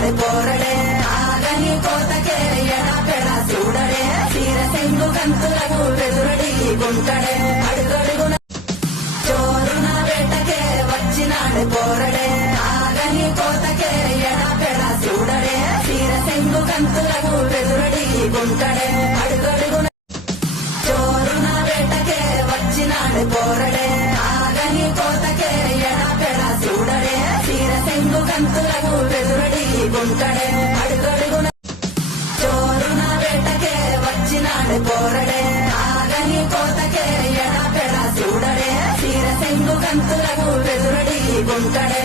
వచ్చినాడు పోరడే ఆగని కోతకే ఎడపెడ చూడడే తీర సెంగు కంతులకు వెదురడి గుంటడే అడుగడుగున చోరున వేటకే వచ్చినాడు పోరడే ఆగని కోతకే ఎడపెడ చూడడే తీర సెంగు కంతులకు వెదురడి గుంటడే అడుగడుగున చోరున వేటకే వచ్చినాడు పోరడే ఆగని కోతకే ఎడపెడ చూడడే తీర సెంగు కంతులకు వెదురడి గుంటడే అడుగడుగున చోరున వేటకే వచ్చినాడు పోరడే ఆగని కోతకే ఎడపెడ చూడడే తీర సెంగు కంతులకు వెదురడి గుంటడే